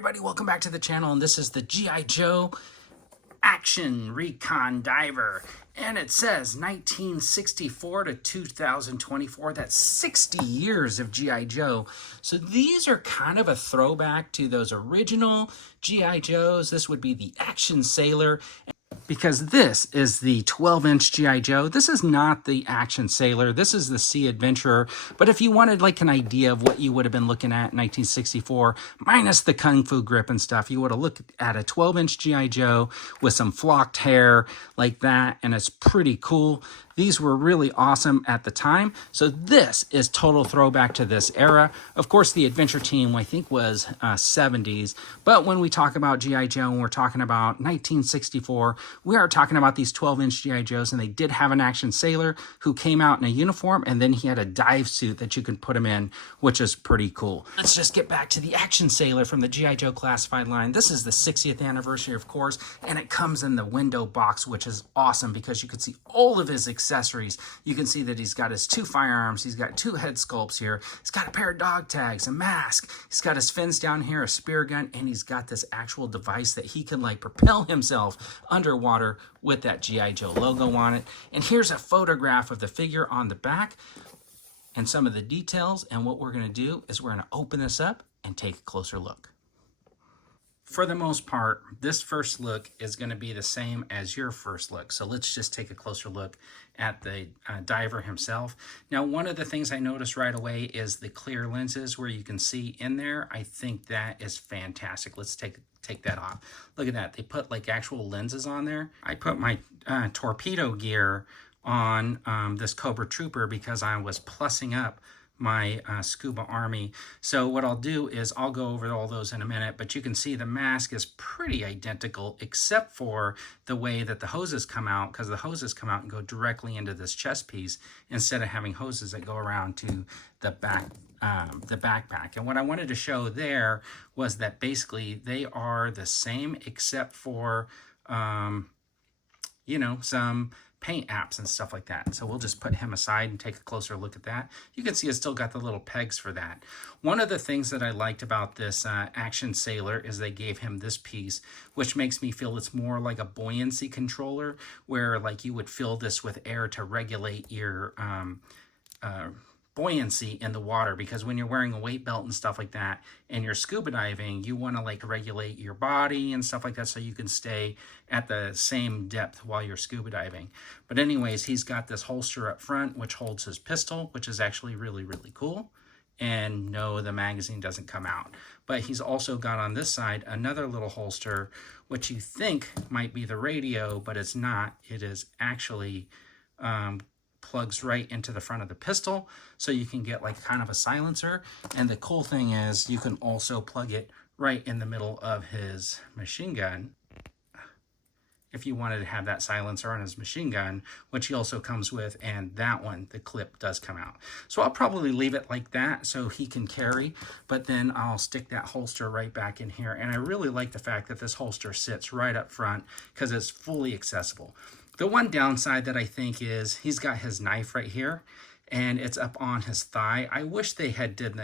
everybody, welcome back to the channel, and this is the G.I. Joe Action Recon Diver, and it says 1964 to 2024. That's 60 years of G.I. Joe. So these are kind of a throwback to those original G.I. Joes. This would be the Action Sailor, because this is the 12-inch G.I. Joe. This is not the Action Sailor. This is the Sea Adventurer. But if you wanted like an idea of what you would have been looking at in 1964, minus the Kung Fu grip and stuff, you would have looked at a 12-inch G.I. Joe with some flocked hair like that, and it's pretty cool. These were really awesome at the time. So this is total throwback to this era. Of course, the Adventure Team, I think, was 70s. But when we talk about G.I. Joe and we're talking about 1964, we are talking about these 12-inch G.I. Joes, and they did have an Action Sailor who came out in a uniform, and then he had a dive suit that you can put him in, which is pretty cool. Let's just get back to the Action Sailor from the G.I. Joe Classified line. This is the 60th anniversary, of course, and it comes in the window box, which is awesome because you can see all of his accessories. You can see that he's got his 2 firearms, he's got 2 head sculpts here, he's got a pair of dog tags, a mask, he's got his fins down here, a spear gun, and he's got this actual device that he can like propel himself underwater with that G.I. Joe logo on it. And here's a photograph of the figure on the back and some of the details. And what we're going to do is we're going to open this up and take a closer look. For the most part, this first look is going to be the same as your first look. So let's just take a closer look at the diver himself. Now, one of the things I noticed right away is the clear lenses where you can see in there. I think that is fantastic. Let's take that off. Look at that. They put like actual lenses on there. I put my torpedo gear on this Cobra Trooper because I was plussing up my scuba army. So what I'll do is I'll go over all those in a minute, but you can see the mask is pretty identical except for the way that the hoses come out, because the hoses come out and go directly into this chest piece instead of having hoses that go around to the back, the backpack. And what I wanted to show there was that basically they are the same except for you know, some paint apps and stuff like that. So we'll just put him aside and take a closer look at that. You can see it's still got the little pegs for that. One of the things that I liked about this Action Sailor is they gave him this piece, which makes me feel it's more like a buoyancy controller, where like you would fill this with air to regulate your buoyancy in the water, because when you're wearing a weight belt and stuff like that and you're scuba diving, you want to like regulate your body and stuff like that so you can stay at the same depth while you're scuba diving. But anyways, he's got this holster up front which holds his pistol, which is actually really, really cool. And no, the magazine doesn't come out. But he's also got on this side another little holster which you think might be the radio, but it's not. It is actually plugs right into the front of the pistol, so you can get like kind of a silencer. And the cool thing is you can also plug it right in the middle of his machine gun if you wanted to have that silencer on his machine gun, which he also comes with. And that one, the clip does come out. So I'll probably leave it like that so he can carry, but then I'll stick that holster right back in here. And I really like the fact that this holster sits right up front because it's fully accessible. The one downside that I think is he's got his knife right here and it's up on his thigh. I wish they had did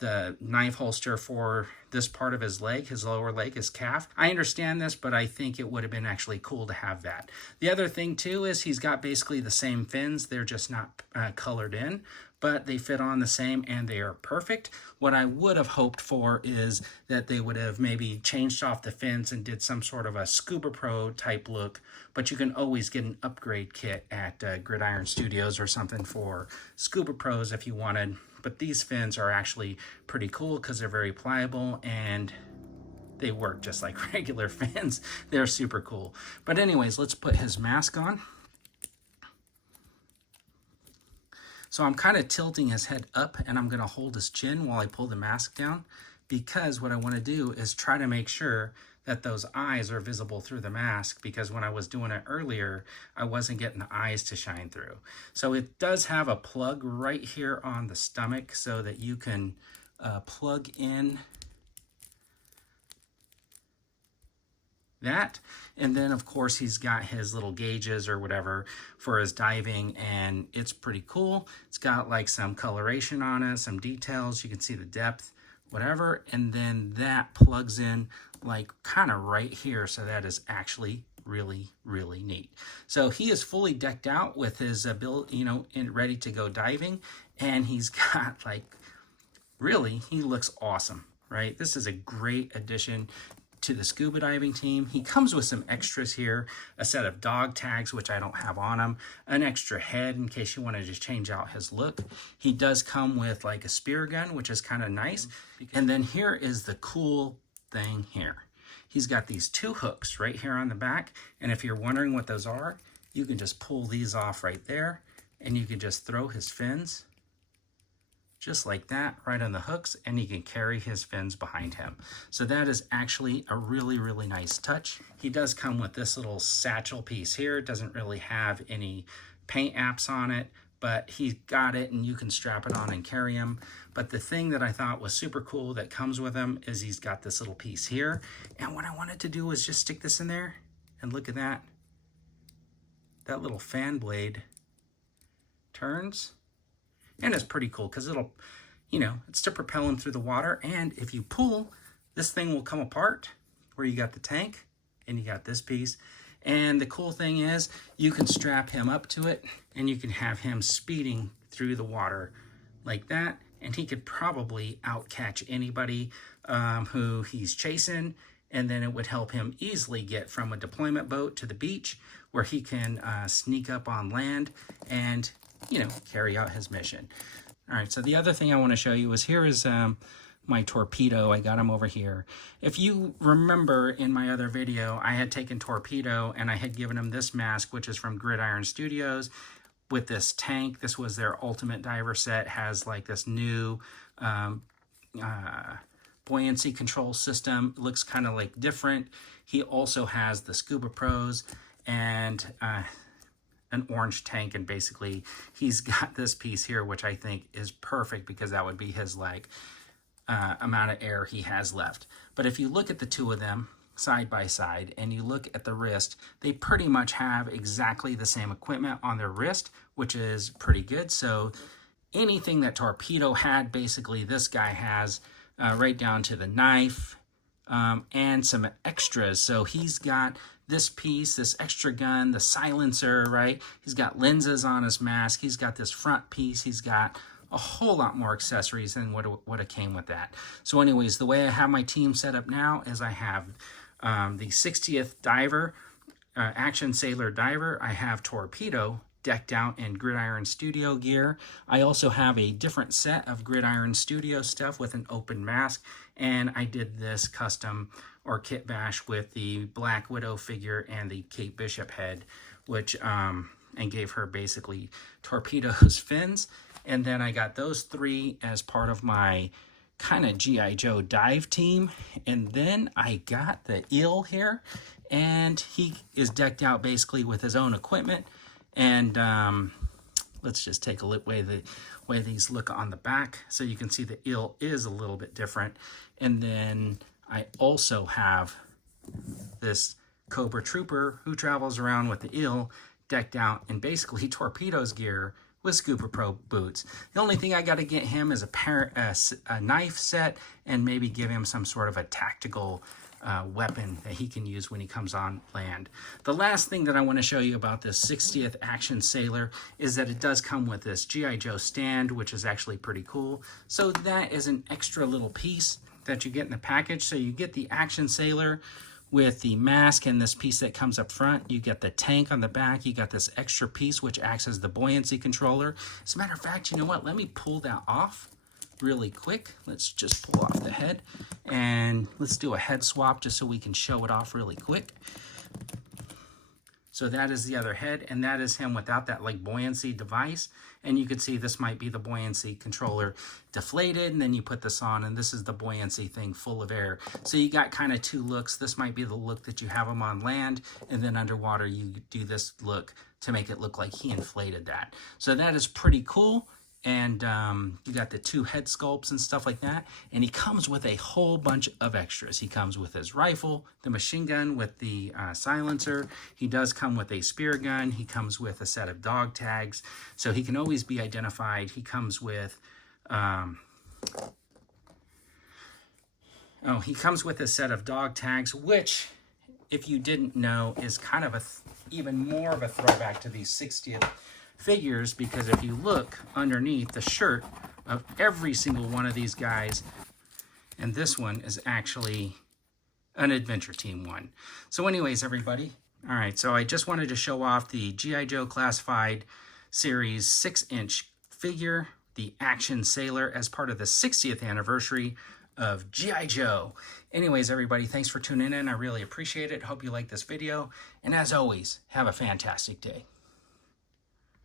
the knife holster for this part of his leg, his lower leg, his calf. I understand this, but I think it would have been actually cool to have that. The other thing too is he's got basically the same fins. They're just not colored in, but they fit on the same and they are perfect. What I would have hoped for is that they would have maybe changed off the fins and did some sort of a Scuba Pro type look, but you can always get an upgrade kit at Gridiron Studios or something for Scuba Pros if you wanted. But these fins are actually pretty cool because they're very pliable and they work just like regular fins. They're super cool. But anyways, let's put his mask on. So I'm kind of tilting his head up and I'm going to hold his chin while I pull the mask down, because what I want to do is try to make sure that those eyes are visible through the mask, because when I was doing it earlier, I wasn't getting the eyes to shine through. So it does have a plug right here on the stomach so that you can plug in that. And then of course he's got his little gauges or whatever for his diving, and it's pretty cool. It's got like some coloration on it, some details. You can see the depth whatever, and then that plugs in like kind of right here. So that is actually really, really neat. So he is fully decked out with his ability, you know, and ready to go diving. And he's got like, really, he looks awesome, right? This is a great addition to the scuba diving team. He comes with some extras here, a set of dog tags, which I don't have on him, an extra head in case you want to just change out his look. He does come with like a spear gun, which is kind of nice. And then here is the cool thing here. He's got these two hooks right here on the back. And if you're wondering what those are, you can just pull these off right there and you can just throw his fins just like that, right on the hooks, and he can carry his fins behind him. So that is actually a really, really nice touch. He does come with this little satchel piece here. It doesn't really have any paint apps on it, but he's got it and you can strap it on and carry him. But the thing that I thought was super cool that comes with him is he's got this little piece here. And what I wanted to do was just stick this in there, and look at that. That little fan blade turns. And it's pretty cool because it'll, you know, it's to propel him through the water. And if you pull, this thing will come apart where you got the tank and you got this piece. And the cool thing is you can strap him up to it and you can have him speeding through the water like that. And he could probably outcatch anybody who he's chasing. And then it would help him easily get from a deployment boat to the beach where he can sneak up on land and, you know, carry out his mission. All right, so the other thing I want to show you is here is my torpedo. I got him over here. If you remember in my other video, I had taken Torpedo and I had given him this mask, which is from Gridiron Studios, with this tank. This was their ultimate diver set, has like this new buoyancy control system. It looks kind of like different. He also has the Scuba Pros and an orange tank, and basically he's got this piece here, which I think is perfect because that would be his like amount of air he has left. But if you look at the two of them side by side and you look at the wrist, they pretty much have exactly the same equipment on their wrist, which is pretty good. So anything that Torpedo had, basically this guy has, right down to the knife and some extras. So he's got this piece, this extra gun, the silencer, right? He's got lenses on his mask. He's got this front piece. He's got a whole lot more accessories than what came with that. So anyways, the way I have my team set up now is I have the 60th diver, Action Sailor Diver. I have Torpedo decked out in Gridiron Studio gear. I also have a different set of Gridiron Studio stuff with an open mask, and I did this custom or kit bash with the Black Widow figure and the Kate Bishop head, which and gave her basically Torpedo's fins. And then I got those three as part of my kind of G.I. Joe dive team. And then I got the eel here, and he is decked out basically with his own equipment. And let's just take a look way these look on the back, so you can see the eel is a little bit different. And then I also have this Cobra Trooper who travels around with the eel decked out in basically Torpedo's gear with Scuba Pro boots. The only thing I got to get him is a knife set, and maybe give him some sort of a tactical weapon that he can use when he comes on land. The last thing that I want to show you about this 60th Action Sailor is that it does come with this G.I. Joe stand, which is actually pretty cool. So that is an extra little piece that you get in the package. So you get the Action Sailor with the mask and this piece that comes up front. You get the tank on the back. You got this extra piece which acts as the buoyancy controller. As a matter of fact, you know what? Let me pull that off really quick. Let's just pull off the head and let's do a head swap just so we can show it off really quick. So that is the other head, and that is him without that like buoyancy device. And you can see this might be the buoyancy controller deflated, and then you put this on, and this is the buoyancy thing full of air. So you got kind of two looks. This might be the look that you have him on land, and then underwater you do this look to make it look like he inflated that. So that is pretty cool. And you got the two head sculpts and stuff like that. And he comes with a whole bunch of extras. He comes with his rifle, the machine gun with the silencer. He does come with a spear gun. He comes with a set of dog tags, so he can always be identified. He comes with Oh, he comes with a set of dog tags, which, if you didn't know, is kind of even more of a throwback to these 60th figures, because if you look underneath the shirt of every single one of these guys, and this one is actually an Adventure Team one. So anyways, everybody, all right, so I just wanted to show off the G.I. Joe Classified Series 6-inch figure, the Action Sailor, as part of the 60th anniversary of G.I. Joe. Anyways, everybody, thanks for tuning in. I really appreciate it. Hope you like this video. And as always, have a fantastic day.